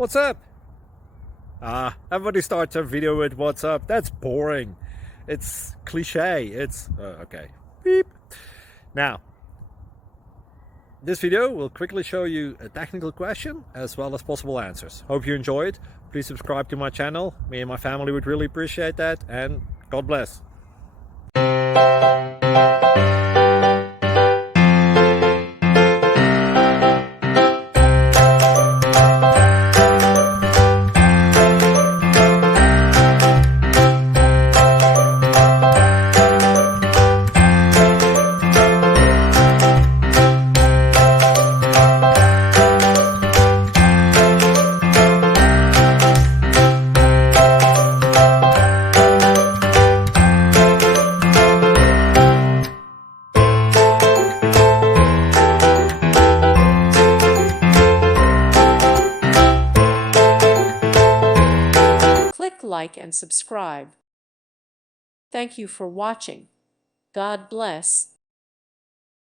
What's up? Everybody starts a video with what's up. That's boring. It's cliche. It's okay. Beep. Now, this video will quickly show you a technical question as well as possible answers. Hope you enjoy it. Please subscribe to my channel. Me and my family would really appreciate that, and God bless. Click like and subscribe. Thank you for watching. God bless.